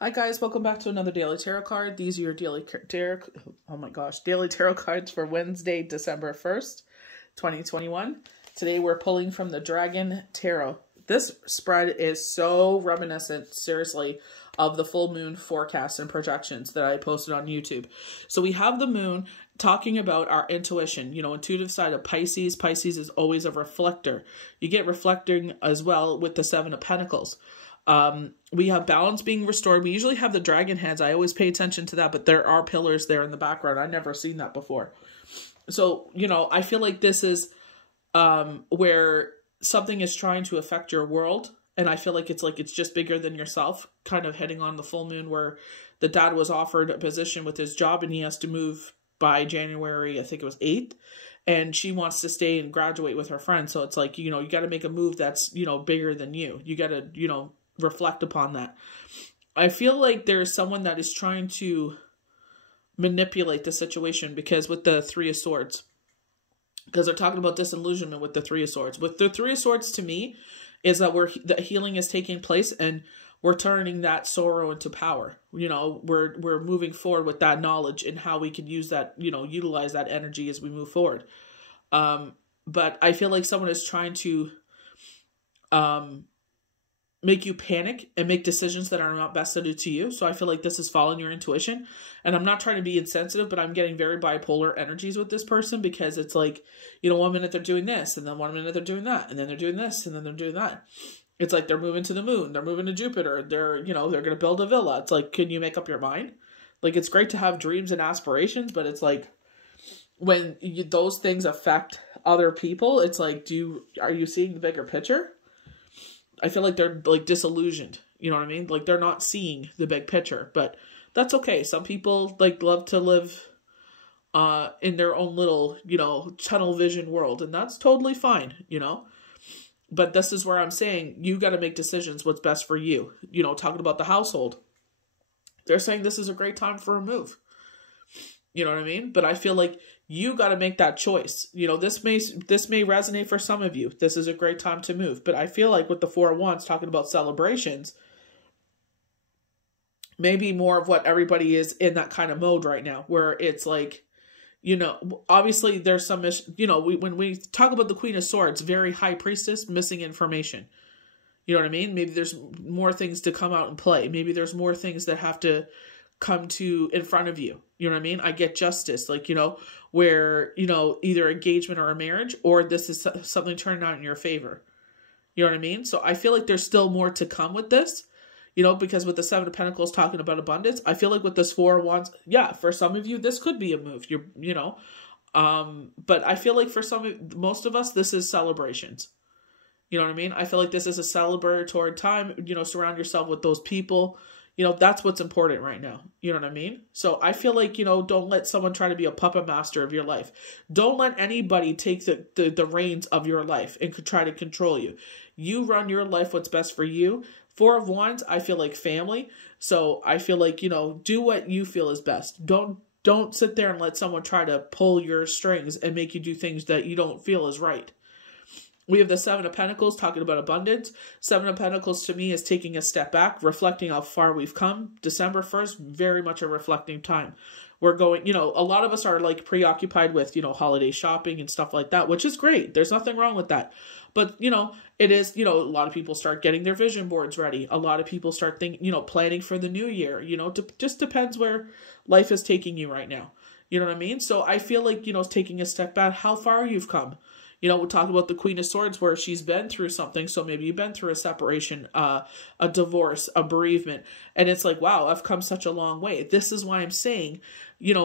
Hi guys, welcome back to another daily tarot card. These are your daily tarot, daily tarot cards for Wednesday, December 1st, 2021. Today we're pulling from the Dragon Tarot. This spread is so reminiscent, seriously, of the full moon forecast and projections that I posted on YouTube. So we have the moon talking about our intuition, intuitive side of Pisces. Pisces is always a reflector. You get reflecting as well with the Seven of Pentacles. We have balance being restored. We usually have the dragon heads. I always pay attention to that, but there are pillars there in the background. I've never seen that before. So, I feel like this is where something is trying to affect your world. And I feel like it's just bigger than yourself, kind of heading on the full moon where the dad was offered a position with his job and he has to move by January, I think it was 8th. And she wants to stay and graduate with her friends. So it's like, you got to make a move that's, bigger than you. You got to, reflect upon that. I feel like there's someone that is trying to manipulate the situation because with the Three of Swords, because they're talking about disillusionment with the Three of Swords. With the Three of Swords, to me, is that the healing is taking place and we're turning that sorrow into power. We're moving forward with that knowledge and how we can use that, utilize that energy as we move forward. But I feel like someone is trying to make you panic and make decisions that are not best suited to you. So I feel like this is following your intuition. And I'm not trying to be insensitive, but I'm getting very bipolar energies with this person because it's like, 1 minute they're doing this and then 1 minute they're doing that and then they're doing this and then they're doing that. It's like they're moving to the moon, they're moving to Jupiter, they're going to build a villa. It's like, can you make up your mind? Like, it's great to have dreams and aspirations, but it's like when those things affect other people, it's like, are you seeing the bigger picture? I feel like they're like disillusioned, you know what I mean? Like they're not seeing the big picture, but that's okay. Some people love to live in their own little, tunnel vision world, and that's totally fine, But this is where I'm saying you got to make decisions what's best for you. Talking about the household. They're saying this is a great time for a move. You know what I mean? But I feel like you got to make that choice. This may resonate for some of you. This is a great time to move. But I feel like with the Four of Wands talking about celebrations, maybe more of what everybody is in that kind of mode right now, where it's like, obviously there's some, when we talk about the Queen of Swords, very high priestess, missing information. You know what I mean? Maybe there's more things to come out and play. Maybe there's more things that have to come to in front of you. You know what I mean? I get justice, where, either engagement or a marriage, or this is something turning out in your favor. You know what I mean? So I feel like there's still more to come with this, because with the Seven of Pentacles talking about abundance, I feel like with this Four of Wands, yeah, for some of you, this could be a move. But I feel like for most of us, this is celebrations. You know what I mean? I feel like this is a celebratory time, surround yourself with those people. That's what's important right now. You know what I mean? So I feel like, don't let someone try to be a puppet master of your life. Don't let anybody take the reins of your life and try to control you. You run your life what's best for you. Four of Wands, I feel like family. So I feel like, do what you feel is best. Don't sit there and let someone try to pull your strings and make you do things that you don't feel is right. We have the Seven of Pentacles talking about abundance. Seven of Pentacles to me is taking a step back, reflecting how far we've come. December 1st, very much a reflecting time. We're going, a lot of us are preoccupied with, holiday shopping and stuff like that, which is great. There's nothing wrong with that. But, it is, a lot of people start getting their vision boards ready. A lot of people start planning for the new year, just depends where life is taking you right now. You know what I mean? So I feel like, taking a step back, how far you've come. We'll talk about the Queen of Swords where she's been through something. So maybe you've been through a separation, a divorce, a bereavement. And it's like, wow, I've come such a long way. This is why I'm saying,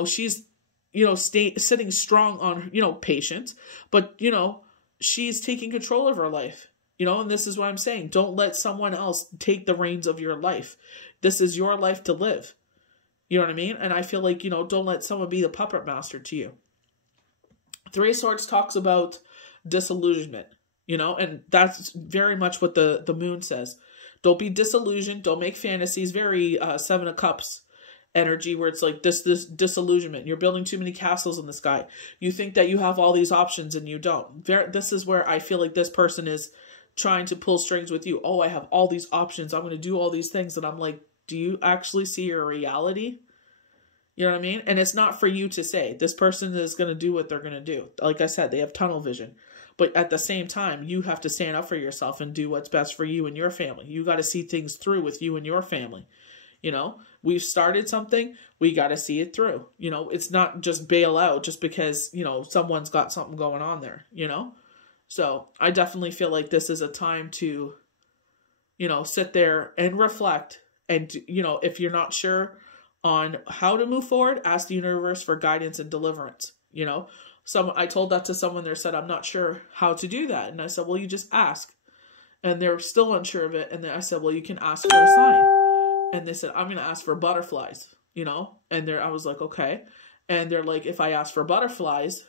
she's, sitting strong on, patience. But, she's taking control of her life. And this is why I'm saying, don't let someone else take the reins of your life. This is your life to live. You know what I mean? And I feel like, don't let someone be the puppet master to you. Three of Swords talks about disillusionment, and that's very much what the moon says. Don't be disillusioned. Don't make fantasies. Very Seven of Cups energy where it's like this disillusionment. You're building too many castles in the sky. You think that you have all these options and you don't. This is where I feel like this person is trying to pull strings with you. Oh, I have all these options. I'm going to do all these things. And I'm like, Do you actually see your reality? You know what I mean? And it's not for you to say, this person is going to do what they're going to do. Like I said, they have tunnel vision. But at the same time, you have to stand up for yourself and do what's best for you and your family. You got to see things through with you and your family. You know, we've started something, we got to see it through. You know, it's not just bail out just because, you know, someone's got something going on there, you know? So I definitely feel like this is a time to, you know, sit there and reflect. And, you know, if you're not sure on how to move forward, ask the universe for guidance and deliverance. You know, I told that to someone there, said, I'm not sure how to do that. And I said, well, you just ask. And they're still unsure of it. And then I said, well, you can ask for a sign. And they said, I'm going to ask for butterflies, you know? And I was like, okay. And they're like, if I ask for butterflies,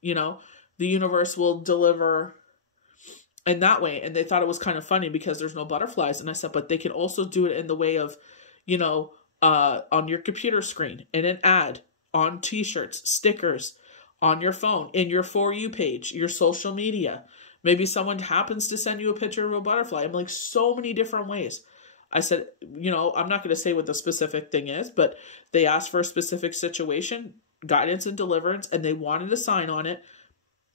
you know, the universe will deliver in that way. And they thought it was kind of funny because there's no butterflies. And I said, but they can also do it in the way of, you know, on your computer screen, in an ad, on t-shirts, stickers, on your phone, in your For You page, your social media. Maybe someone happens to send you a picture of a butterfly. I'm like, so many different ways. I said, you know, I'm not going to say what the specific thing is, but they asked for a specific situation, guidance and deliverance, and they wanted a sign on it,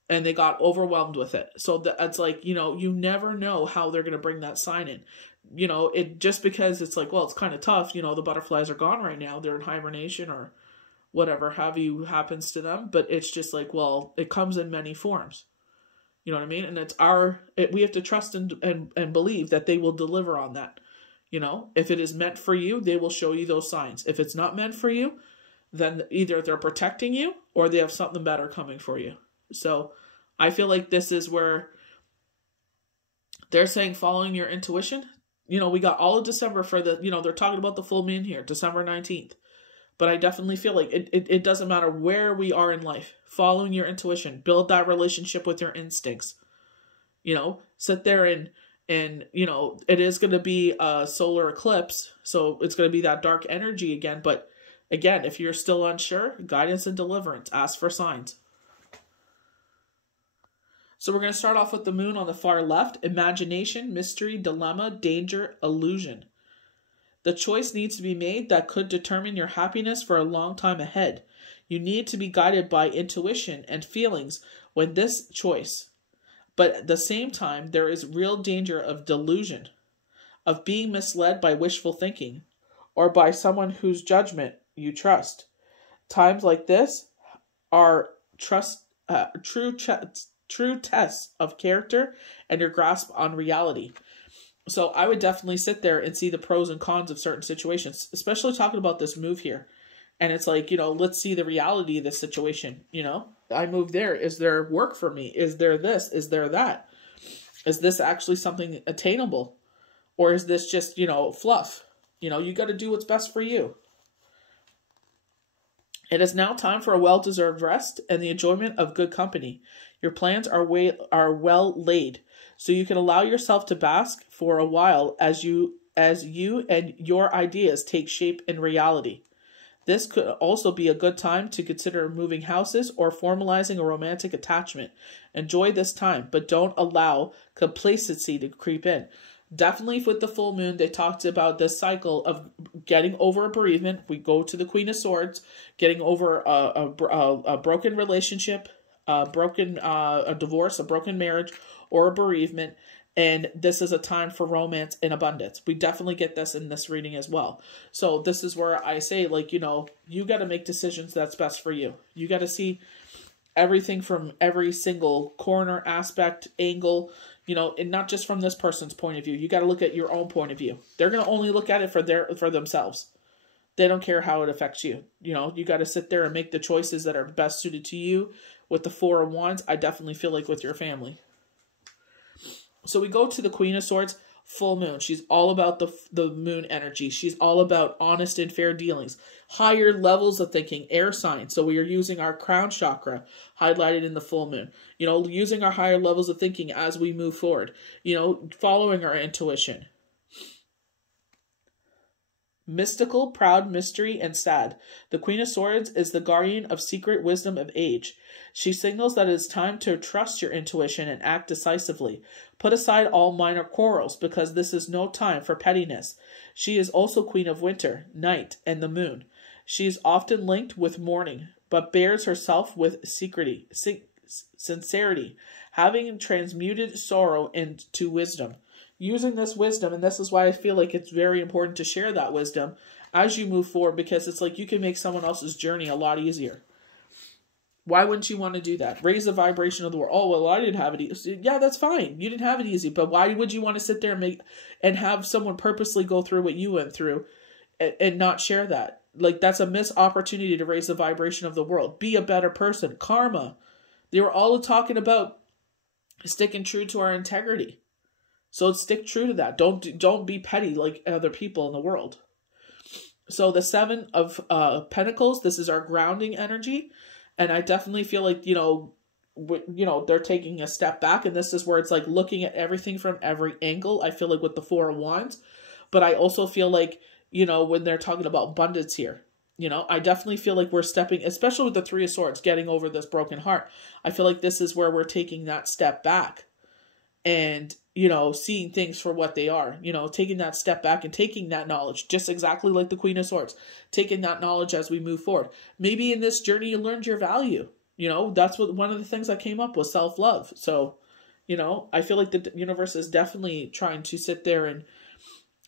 and they got overwhelmed with it. So that's like, you know, you never know how they're going to bring that sign in. You know, it just because it's like, well, it's kind of tough. You know, the butterflies are gone right now. They're in hibernation or whatever have you happens to them. But it's just like, well, it comes in many forms. You know what I mean? And it's we have to trust and believe that they will deliver on that. You know, if it is meant for you, they will show you those signs. If it's not meant for you, then either they're protecting you or they have something better coming for you. So I feel like this is where they're saying following your intuition. You know, we got all of December for the, you know, they're talking about the full moon here, December 19th. But I definitely feel like it doesn't matter where we are in life. Following your intuition, build that relationship with your instincts. You know, sit there and you know, it is going to be a solar eclipse. So it's going to be that dark energy again. But again, if you're still unsure, guidance and deliverance, ask for signs. So we're going to start off with the moon on the far left. Imagination, mystery, dilemma, danger, illusion. The choice needs to be made that could determine your happiness for a long time ahead. You need to be guided by intuition and feelings when this choice. But at the same time, there is real danger of delusion, of being misled by wishful thinking, or by someone whose judgment you trust. Times like this are true tests of character and your grasp on reality. So I would definitely sit there and see the pros and cons of certain situations, especially talking about this move here. And it's like, you know, let's see the reality of this situation, you know? I moved there. Is there work for me? Is there this? Is there that? Is this actually something attainable? Or is this just, you know, fluff? You know, you got to do what's best for you. It is now time for a well-deserved rest and the enjoyment of good company. Your plans are well laid, so you can allow yourself to bask for a while as you and your ideas take shape in reality. This could also be a good time to consider moving houses or formalizing a romantic attachment. Enjoy this time, but don't allow complacency to creep in. Definitely with the full moon, they talked about this cycle of getting over a bereavement. We go to the Queen of Swords, getting over a broken relationship, a divorce, a broken marriage, or a bereavement. And this is a time for romance in abundance. We definitely get this in this reading as well. So this is where I say, like, you know, you got to make decisions that's best for you. You got to see everything from every single corner, aspect, angle, you know, and not just from this person's point of view. You got to look at your own point of view. They're going to only look at it for themselves. They don't care how it affects you. You know, you got to sit there and make the choices that are best suited to you. With the Four of Wands, I definitely feel like with your family. So we go to the Queen of Swords, full moon. She's all about the moon energy. She's all about honest and fair dealings. Higher levels of thinking, air signs. So we are using our crown chakra highlighted in the full moon. You know, using our higher levels of thinking as we move forward. You know, following our intuition. Mystical, proud, mystery, and sad. The Queen of Swords is the guardian of secret wisdom of age. She signals that it is time to trust your intuition and act decisively. Put aside all minor quarrels, because this is no time for pettiness. She is also Queen of Winter, Night, and the Moon. She is often linked with mourning, but bears herself with sincerity, having transmuted sorrow into wisdom. Using this wisdom, and this is why I feel like it's very important to share that wisdom as you move forward, because it's like you can make someone else's journey a lot easier. Why wouldn't you want to do that? Raise the vibration of the world. Oh, well, I didn't have it easy. Yeah, that's fine. You didn't have it easy, but why would you want to sit there and have someone purposely go through what you went through and not share that? Like, that's a missed opportunity to raise the vibration of the world. Be a better person. Karma. They were all talking about sticking true to our integrity. So stick true to that. Don't be petty like other people in the world. So the Seven of Pentacles, this is our grounding energy. And I definitely feel like, they're taking a step back. And this is where it's like looking at everything from every angle. I feel like with the Four of Wands. But I also feel like, when they're talking about abundance here, I definitely feel like we're stepping, especially with the Three of Swords, getting over this broken heart. I feel like this is where we're taking that step back and, seeing things for what they are, taking that step back and taking that knowledge, just exactly like the Queen of Swords, taking that knowledge as we move forward. Maybe in this journey, you learned your value. That's what one of the things that came up was self-love. So, I feel like the universe is definitely trying to sit there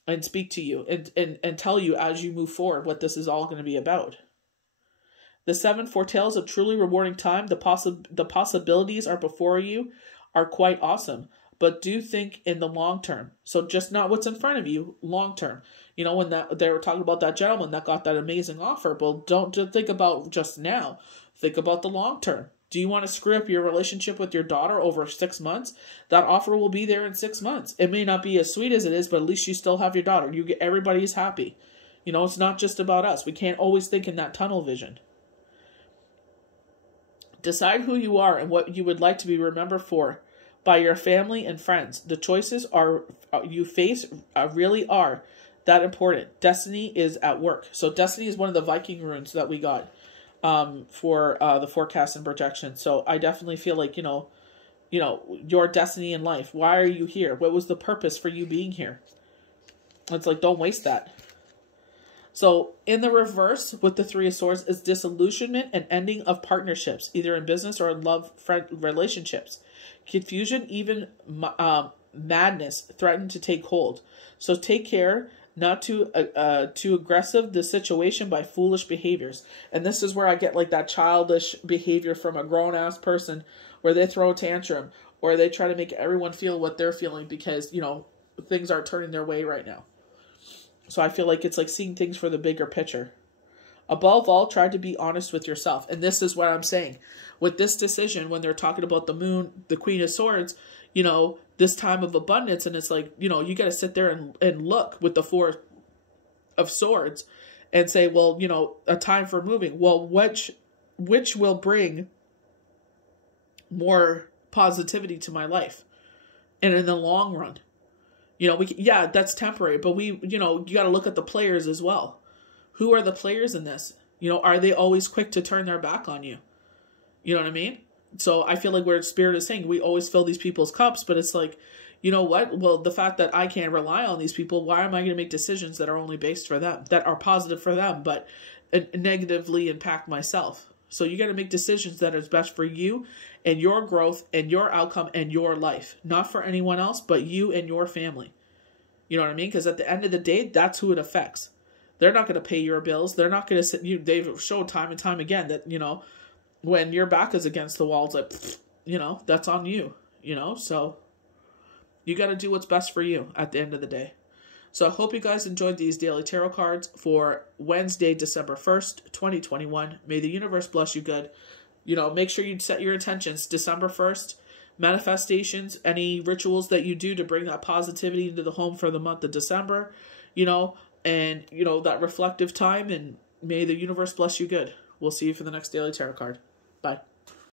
and speak to you and tell you as you move forward what this is all going to be about. The Seven foretells a truly rewarding time. The possibilities are before you are quite awesome, but do think in the long term. So just not what's in front of you, long term. When they were talking about that gentleman that got that amazing offer, well, don't just think about just now. Think about the long term. Do you want to screw up your relationship with your daughter over 6 months? That offer will be there in 6 months. It may not be as sweet as it is, but at least you still have your daughter. Everybody's happy. It's not just about us. We can't always think in that tunnel vision. Decide who you are and what you would like to be remembered for by your family and friends. The choices you face really are that important. Destiny is at work. So destiny is one of the Viking runes that we got for the forecast and projection. So I definitely feel like, your destiny in life. Why are you here? What was the purpose for you being here? It's like, don't waste that. So in the reverse with the Three of Swords is disillusionment and ending of partnerships, either in business or in love, friend relationships. Confusion, even madness threaten to take hold. So take care not too aggressive the situation by foolish behaviors. And this is where I get like that childish behavior from a grown-ass person where they throw a tantrum or they try to make everyone feel what they're feeling because, things aren't turning their way right now. So I feel like it's like seeing things for the bigger picture. Above all, try to be honest with yourself. And this is what I'm saying. With this decision, when they're talking about the moon, the Queen of Swords, this time of abundance, and it's like, you got to sit there and look with the Four of Swords and say, well, a time for moving. Well, which will bring more positivity to my life? And in the long run, that's temporary, but you got to look at the players as well. Who are the players in this? Are they always quick to turn their back on you? You know what I mean? So I feel like where Spirit is saying, we always fill these people's cups, but it's like, you know what? Well, the fact that I can't rely on these people, why am I going to make decisions that are only based for them, that are positive for them, but negatively impact myself? So you got to make decisions that is best for you and your growth and your outcome and your life, not for anyone else, but you and your family. You know what I mean? Because at the end of the day, that's who it affects. They're not going to pay your bills. They're not going to sit you. They've showed time and time again that, when your back is against the wall, it's like, that's on you, so you got to do what's best for you at the end of the day. So I hope you guys enjoyed these daily tarot cards for Wednesday, December 1st, 2021. May the universe bless you good. Make sure you set your intentions. December 1st, manifestations, any rituals that you do to bring that positivity into the home for the month of December, and, that reflective time, and may the universe bless you good. We'll see you for the next daily tarot card.